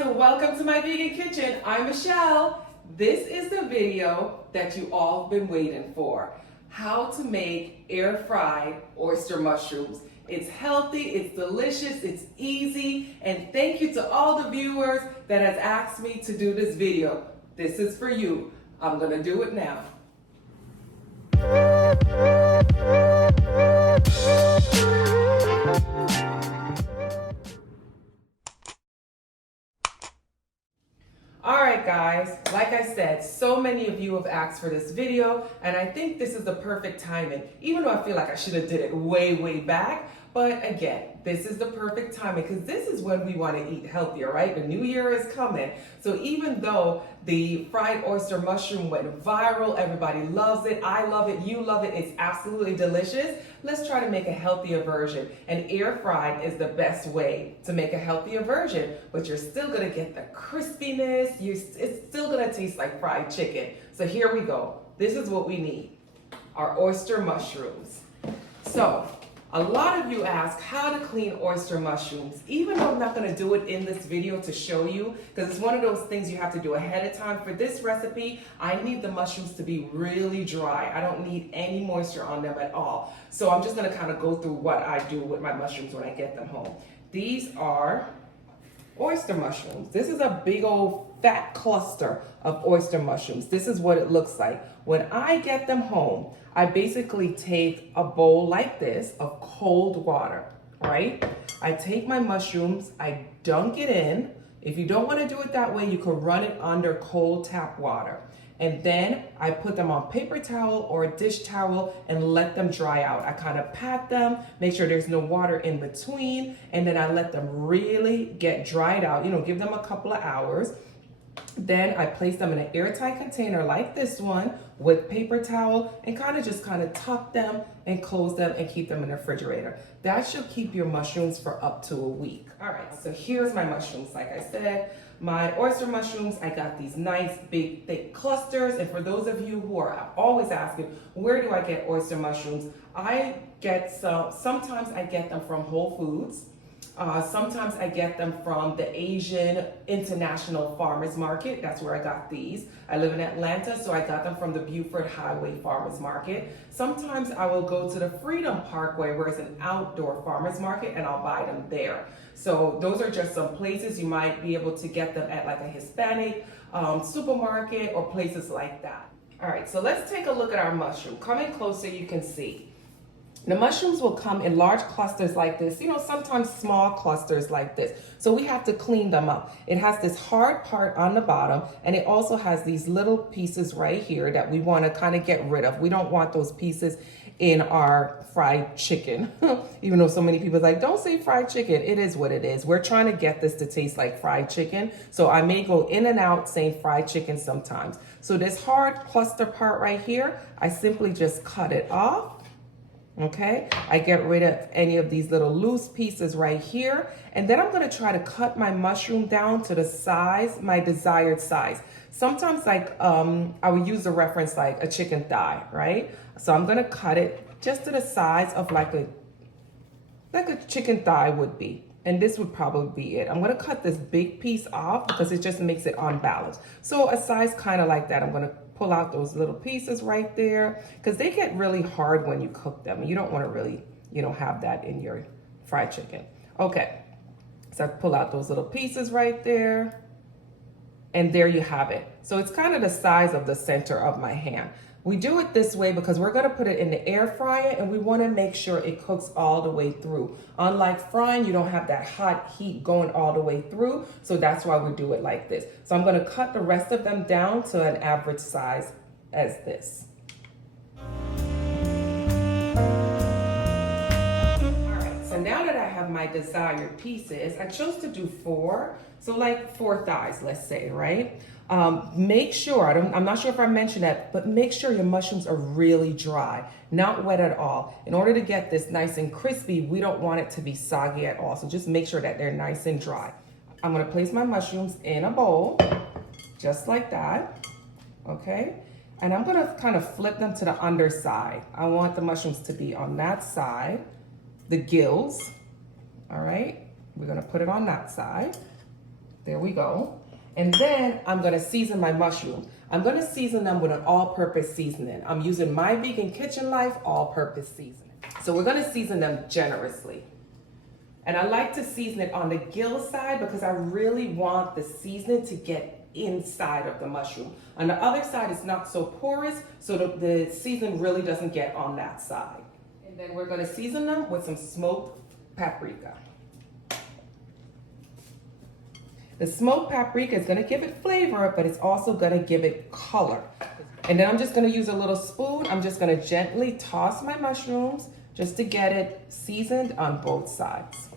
guys, welcome to my vegan kitchen. I'm Michelle. This is the video that you all been waiting for. How to make air fried oyster mushrooms. It's healthy, it's delicious, it's easy, and thank you to all the viewers that has asked me to do this video. This is for you. I'm gonna do it now. Alright guys, like I said, so many of you have asked for this video, and I think this is the perfect timing, even though I feel like I should have did it way back. But again, this is the perfect timing because this is when we want to eat healthier, right? The new year is coming. So even though the fried oyster mushroom went viral, everybody loves it, I love it, you love it, it's absolutely delicious. Let's try to make a healthier version. And air fried is the best way to make a healthier version, but you're still gonna get the crispiness, it's still gonna taste like fried chicken. So here we go. This is what we need, our oyster mushrooms. So, a lot of you ask how to clean oyster mushrooms, even though I'm not going to do it in this video to show you, because it's one of those things you have to do ahead of time. For this recipe, I need the mushrooms to be really dry. I don't need any moisture on them at all. So I'm just going to kind of go through what I do with my mushrooms when I get them home. These are oyster mushrooms. This is a big old fat cluster of oyster mushrooms. This is what it looks like. When I get them home, I basically take a bowl like this of cold water, right? I take my mushrooms, I dunk it in. If you don't want to do it that way, you could run it under cold tap water. And then I put them on paper towel or a dish towel and let them dry out. I kind of pat them, make sure there's no water in between, and then I let them really get dried out, give them a couple of hours. Then I place them in an airtight container like this one with paper towel and kind of tuck them and close them and keep them in the refrigerator. That should keep your mushrooms for up to a week. All right, so here's my mushrooms. Like I said, my oyster mushrooms, I got these nice big thick clusters. And for those of you who are always asking, where do I get oyster mushrooms? I get sometimes I get them from Whole Foods. Sometimes I get them from the Asian International Farmers Market. That's where I got these. I live in Atlanta, so I got them from the Buford Highway Farmers Market. Sometimes I will go to the Freedom Parkway, where it's an outdoor farmers market, and I'll buy them there. So those are just some places you might be able to get them at, like a Hispanic supermarket or places like that. All right, so let's take a look at our mushroom. Come in close so you can see. The mushrooms will come in large clusters like this, sometimes small clusters like this. So we have to clean them up. It has this hard part on the bottom, and it also has these little pieces right here that we want to kind of get rid of. We don't want those pieces in our fried chicken. Even though so many people are like, don't say fried chicken. It is what it is. We're trying to get this to taste like fried chicken. So I may go in and out saying fried chicken sometimes. So this hard cluster part right here, I simply just cut it off. Okay, I get rid of any of these little loose pieces right here. And then I'm going to try to cut my mushroom down to the size, my desired size. Sometimes I would use a reference like a chicken thigh, right? So I'm going to cut it just to the size of like a chicken thigh would be. And this would probably be it. I'm going to cut this big piece off because it just makes it unbalanced. So a size kind of like that. I'm going to pull out those little pieces right there because they get really hard when you cook them. You don't want to really, have that in your fried chicken. Okay, so I pull out those little pieces right there. And there you have it. So it's kind of the size of the center of my hand. We do it this way because we're going to put it in the air fryer and we want to make sure it cooks all the way through. Unlike frying, you don't have that hot heat going all the way through. So that's why we do it like this. So I'm going to cut the rest of them down to an average size as this. All right, so now that I have my desired pieces, I chose to do 4. So like 4 thighs, let's say, right? Make sure, I'm not sure if I mentioned that, but make sure your mushrooms are really dry, not wet at all. In order to get this nice and crispy, we don't want it to be soggy at all. So just make sure that they're nice and dry. I'm gonna place my mushrooms in a bowl, just like that, okay? And I'm gonna kind of flip them to the underside. I want the mushrooms to be on that side, the gills, all right? We're gonna put it on that side. There we go. And then I'm gonna season my mushroom. I'm gonna season them with an all-purpose seasoning. I'm using My Vegan Kitchen Life all-purpose seasoning. So we're gonna season them generously. And I like to season it on the gill side because I really want the seasoning to get inside of the mushroom. On the other side, it's not so porous, so the seasoning really doesn't get on that side. And then we're gonna season them with some smoked paprika. The smoked paprika is gonna give it flavor, but it's also gonna give it color. And then I'm just gonna use a little spoon. I'm just gonna gently toss my mushrooms just to get it seasoned on both sides.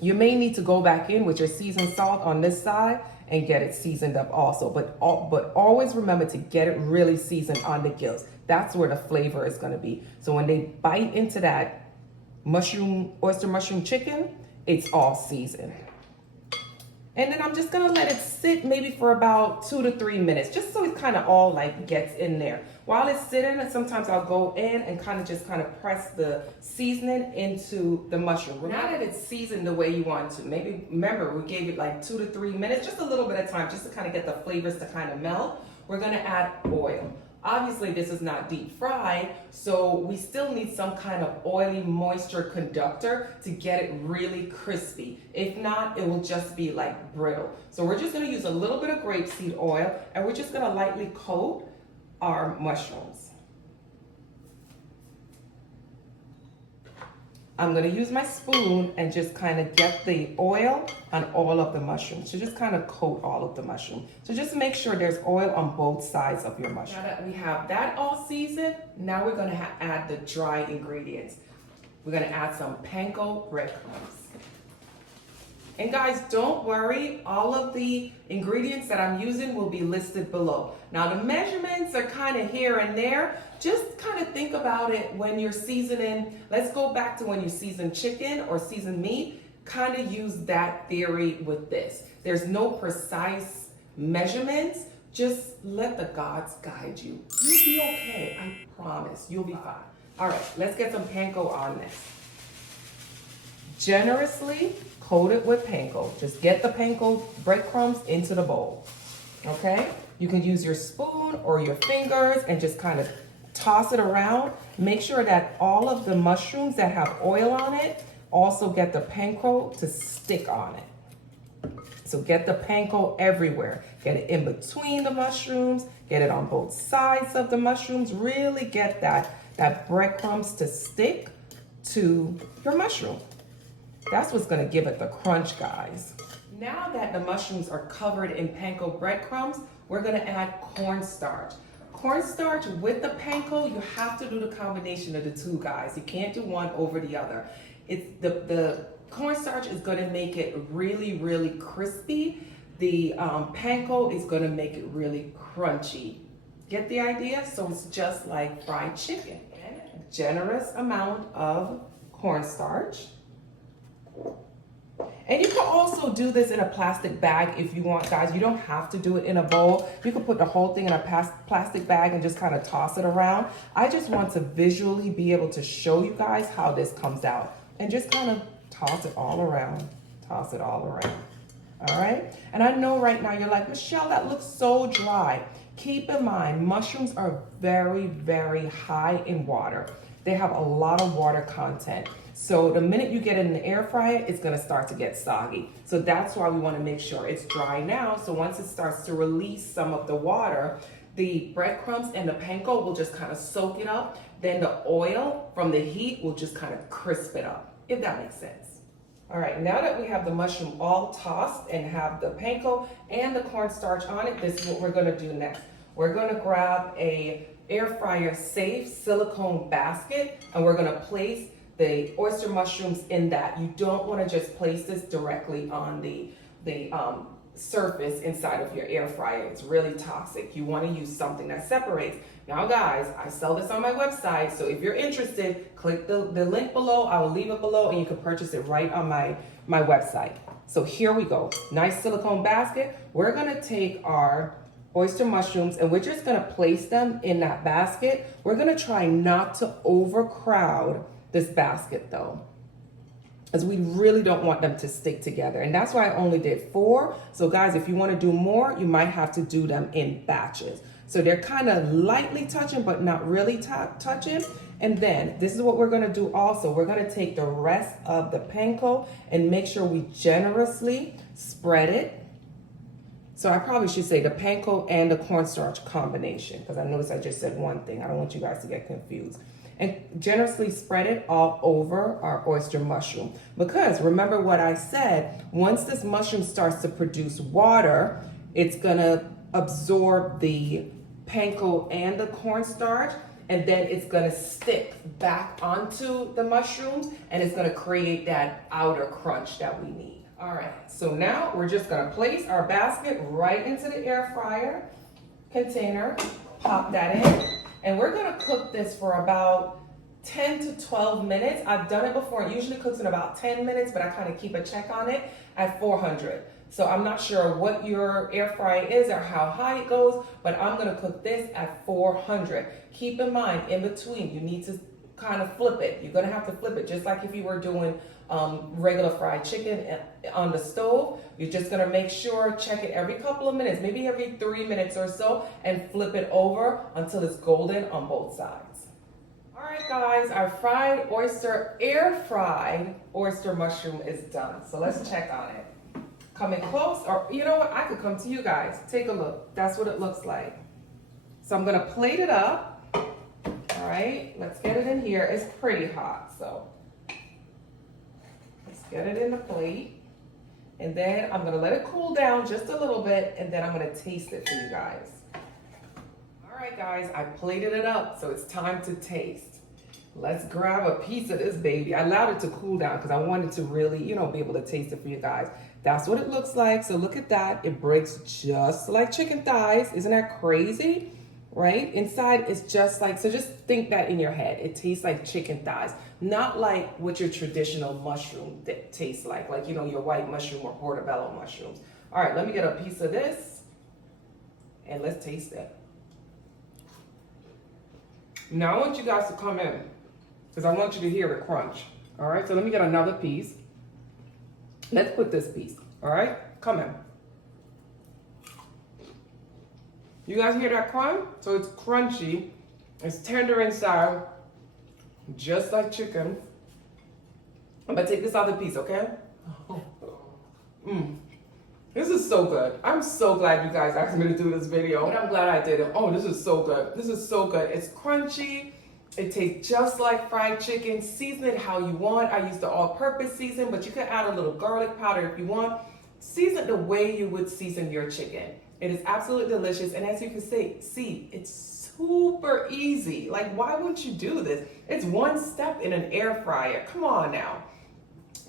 You may need to go back in with your seasoned salt on this side and get it seasoned up also, but always remember to get it really seasoned on the gills. That's where the flavor is gonna be. So when they bite into that oyster mushroom chicken, it's all seasoned. And then I'm just gonna let it sit maybe for about 2 to 3 minutes, just so it kind of all like gets in there. While it's sitting, sometimes I'll go in and kind of press the seasoning into the mushroom. Now that it's seasoned the way you want to, maybe remember we gave it like 2 to 3 minutes, just a little bit of time, just to kind of get the flavors to kind of melt. We're gonna add oil. Obviously, this is not deep fried, so we still need some kind of oily moisture conductor to get it really crispy. If not, it will just be like brittle. So we're just gonna use a little bit of grapeseed oil, and we're just gonna lightly coat our mushrooms. I'm gonna use my spoon and just kind of get the oil on all of the mushrooms. So just kind of coat all of the mushroom. So just make sure there's oil on both sides of your mushroom. Now that we have that all seasoned, now we're gonna add the dry ingredients. We're gonna add some Panko breadcrumbs. And guys, don't worry, all of the ingredients that I'm using will be listed below. Now the measurements are kind of here and there. Just kind of think about it when you're seasoning. Let's go back to when you season chicken or season meat. Kind of use that theory with this. There's no precise measurements. Just let the gods guide you. You'll be okay, I promise. You'll be fine. All right, let's get some panko on this. Generously coat it with panko. Just get the panko breadcrumbs into the bowl, okay? You can use your spoon or your fingers and just kind of toss it around. Make sure that all of the mushrooms that have oil on it also get the panko to stick on it. So get the panko everywhere. Get it in between the mushrooms, get it on both sides of the mushrooms. Really get that breadcrumbs to stick to your mushroom. That's what's gonna give it the crunch, guys. Now that the mushrooms are covered in panko breadcrumbs, we're gonna add cornstarch. Cornstarch with the panko, you have to do the combination of the two, guys. You can't do one over the other. It's the cornstarch is gonna make it really, really crispy. The panko is gonna make it really crunchy. Get the idea? So it's just like fried chicken. Generous amount of cornstarch. And you can also do this in a plastic bag if you want, guys. You don't have to do it in a bowl. You can put the whole thing in a plastic bag and just kind of toss it around. I just want to visually be able to show you guys how this comes out. And just kind of toss it all around. Toss it all around. All right? And I know right now you're like, Michelle, that looks so dry. Keep in mind, mushrooms are very, very high in water. They have a lot of water content. So the minute you get it in the air fryer, it's gonna start to get soggy. So that's why we wanna make sure it's dry now. So once it starts to release some of the water, the breadcrumbs and the panko will just kind of soak it up. Then the oil from the heat will just kind of crisp it up, if that makes sense. All right, now that we have the mushroom all tossed and have the panko and the cornstarch on it, this is what we're gonna do next. We're gonna grab a air fryer safe silicone basket and we're gonna place the oyster mushrooms in that. You don't want to just place this directly on the surface inside of your air fryer. It's really toxic. You want to use something that separates. Now guys, I sell this on my website, so if you're interested, click the link below. I will leave it below and you can purchase it right on my website. So here we go. Nice silicone basket. We're gonna take our oyster mushrooms and we're just gonna place them in that basket. We're gonna try not to overcrowd this basket though. as we really don't want them to stick together. And that's why I only did 4. So guys, if you want to do more, you might have to do them in batches. So they're kind of lightly touching, but not really touching. And then this is what we're going to do also. We're going to take the rest of the panko and make sure we generously spread it. So I probably should say the panko and the cornstarch combination, because I noticed I just said one thing. I don't want you guys to get confused. And generously spread it all over our oyster mushroom. Because remember what I said, once this mushroom starts to produce water, it's gonna absorb the panko and the cornstarch, and then it's gonna stick back onto the mushrooms, and it's gonna create that outer crunch that we need. All right, so now we're just gonna place our basket right into the air fryer container, pop that in, and we're gonna cook this for about 10 to 12 minutes. I've done it before. It usually cooks in about 10 minutes, but I kind of keep a check on it at 400. So I'm not sure what your air fryer is or how high it goes, but I'm gonna cook this at 400. Keep in mind, in between, you need to kind of flip it. You're gonna have to flip it, just like if you were doing regular fried chicken on the stove. You're just gonna make sure, check it every couple of minutes, maybe every 3 minutes or so, and flip it over until it's golden on both sides. All right, guys, our air fried oyster mushroom is done. So let's check on it. Coming close, or you know what? I could come to you guys. Take a look. That's what it looks like. So I'm gonna plate it up. All right, let's get it in here. It's pretty hot, so let's get it in the plate. And then I'm gonna let it cool down just a little bit, and then I'm gonna taste it for you guys. All right, guys, I plated it up, so it's time to taste. Let's grab a piece of this baby. I allowed it to cool down because I wanted to really, be able to taste it for you guys. That's what it looks like. So look at that. It breaks just like chicken thighs. Isn't that crazy? Right? Inside it's just like, so just think that in your head. It tastes like chicken thighs, not like what your traditional mushroom tastes like your white mushroom or portobello mushrooms. All right, let me get a piece of this and let's taste it. Now I want you guys to come in because I want you to hear the crunch. All right, so let me get another piece. Let's put this piece, all right? Come in. You guys hear that crunch? So it's crunchy, it's tender inside, just like chicken. I'm gonna take this other piece, okay? This is so good. I'm so glad you guys asked me to do this video, and I'm glad I did it. Oh, this is so good. This is so good. It's crunchy. It tastes just like fried chicken. Season it how you want. I used the all-purpose season, but you can add a little garlic powder if you want. Season the way you would season your chicken. It is absolutely delicious, and as you can see, it's super easy. Like, why wouldn't you do this? It's one step in an air fryer. Come on now.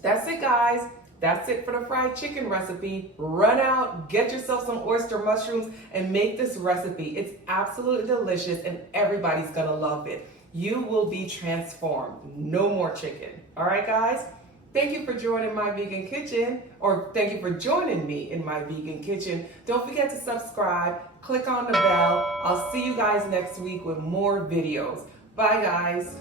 That's it, guys. That's it for the fried chicken recipe. Run out, get yourself some oyster mushrooms, and make this recipe. It's absolutely delicious, and everybody's gonna love it. You will be transformed. No more chicken. All right, guys? Thank you for joining my vegan kitchen, or thank you for joining me in my vegan kitchen. Don't forget to subscribe, click on the bell. I'll see you guys next week with more videos. Bye, guys.